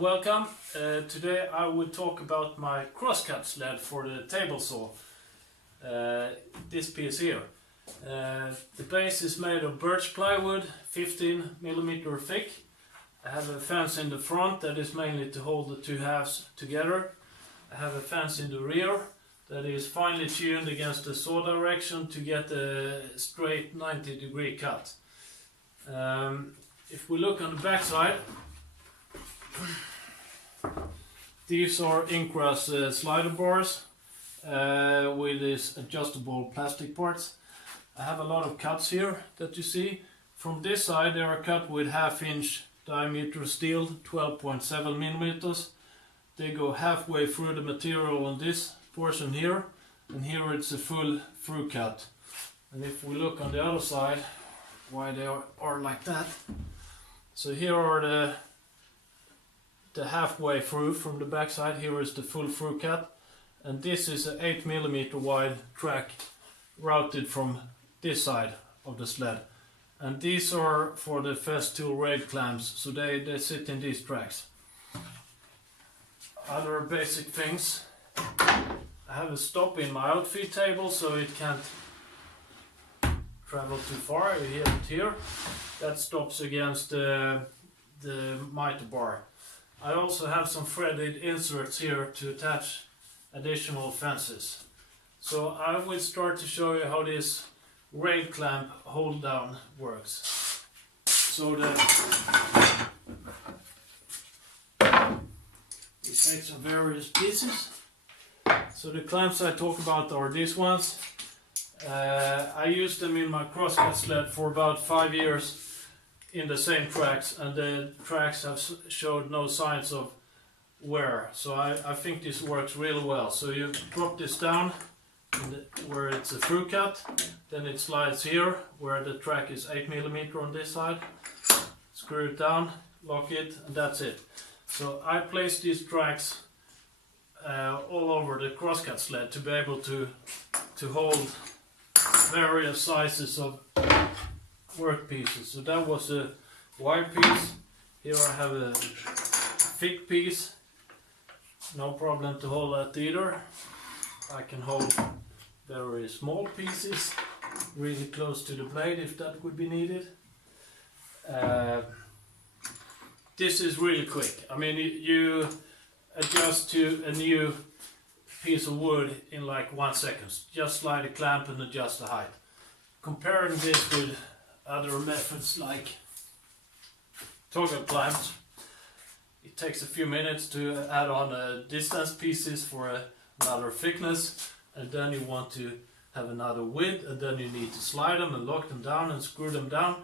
Welcome. Today I will talk about my crosscut sled for the table saw. This piece here. The base is made of birch plywood, 15mm thick. I have a fence in the front that is mainly to hold the two halves together. I have a fence in the rear that is finely tuned against the saw direction to get a straight 90-degree cut. If we look on the back side, these are Incra's slider bars with these adjustable plastic parts. I have a lot of cuts here that you see. From this side they are cut with 1/2 inch diameter steel, 12.7mm. They go halfway through the material on this portion here, and here it's a full through cut. And if we look on the other side, why they are like that. So here are the halfway through from the back side. Here is the full through cut, and this is an 8mm wide track routed from this side of the sled, and these are for the Festool rail clamps, so they sit in these tracks. Other basic things: I have a stop in my outfeed table so it can't travel too far. You hear it here. That stops against the miter bar. I also have some threaded inserts here to attach additional fences. So I will start to show you how this rail clamp hold down works. So we take some various pieces. So the clamps I talk about are these ones. I used them in my crosscut sled for about 5 years in the same tracks, and the tracks have showed no signs of wear, so I think this works really well. So you drop this down where it's a through cut, then it slides here where the track is 8mm on this side, screw it down, lock it, and that's it. So I place these tracks all over the crosscut sled to be able to hold various sizes of work pieces. So that was a wide piece. Here I have a thick piece. No problem to hold that either. I can hold very small pieces really close to the blade if that would be needed. This is really quick. I mean, you adjust to a new piece of wood in like 1 second. Just slide a clamp and adjust the height. Comparing this with other methods like toggle clamps, it takes a few minutes to add on distance pieces for another thickness, and then you want to have another width, and then you need to slide them and lock them down and screw them down.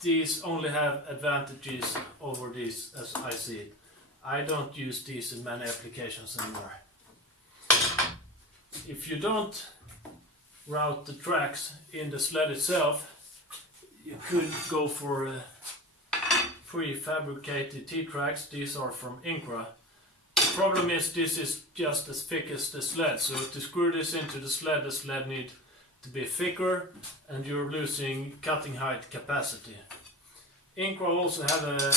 These only have advantages over these as I see it. I don't use these in many applications anymore. If you don't route the tracks in the sled itself, you could go for Prefabricated T tracks. These are from Incra. The problem is this is just as thick as the sled, so to screw this into the sled needs to be thicker, and you're losing cutting height capacity. Incra also have a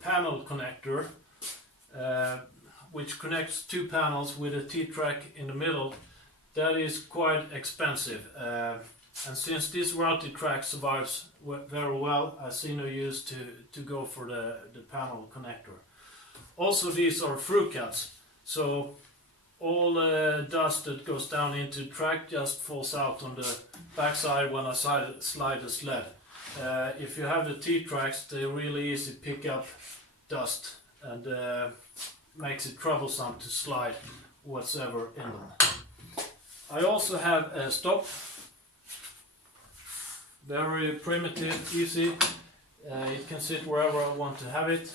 panel connector which connects two panels with a T-track in the middle. That is quite expensive, and since this routed track survives very well, I see no use to go for the panel connector. Also, these are through cuts, so all dust that goes down into the track just falls out on the backside when I slide the sled. If you have the T-tracks, they really easy pick up dust, and makes it troublesome to slide whatsoever in them. I also have a stop, very primitive, easy. It can sit wherever I want to have it.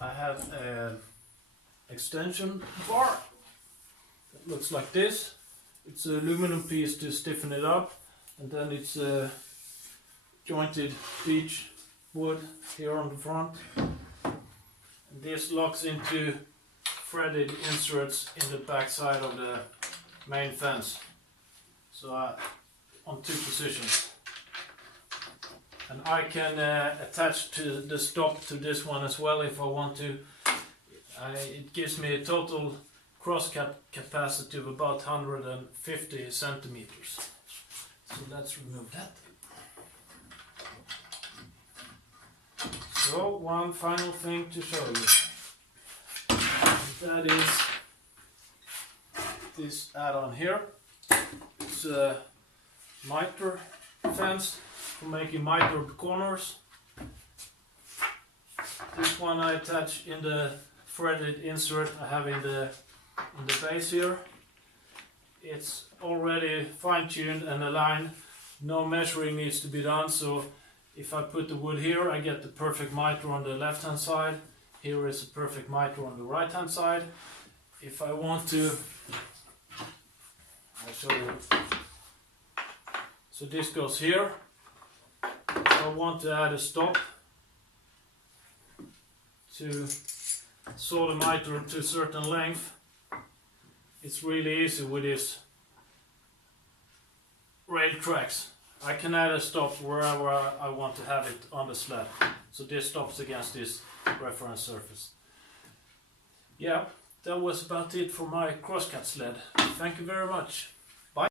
I have an extension bar that looks like this. It's an aluminum piece to stiffen it up, and then it's a jointed beech wood here on the front. And this locks into threaded inserts in the back side of the main fence. So on two positions. and I can attach to the stop to this one as well if I want to. It gives me a total crosscut capacity of about 150 centimeters. So let's remove that. So one final thing to show you. That is this add-on here. It's a miter fence for making miter corners. This one I attach in the threaded insert I have in the base here. It's already fine-tuned and aligned. No measuring needs to be done, so if I put the wood here, I get the perfect miter on the left-hand side. Here is a perfect miter on the right-hand side. If I want to, I'll show you. So this goes here. If I want to add a stop to saw the miter to a certain length, it's really easy with these rail tracks. I can add a stop wherever I want to have it on the sled. So this stops against this reference surface. Yeah, that was about it for my crosscut sled. Thank you very much.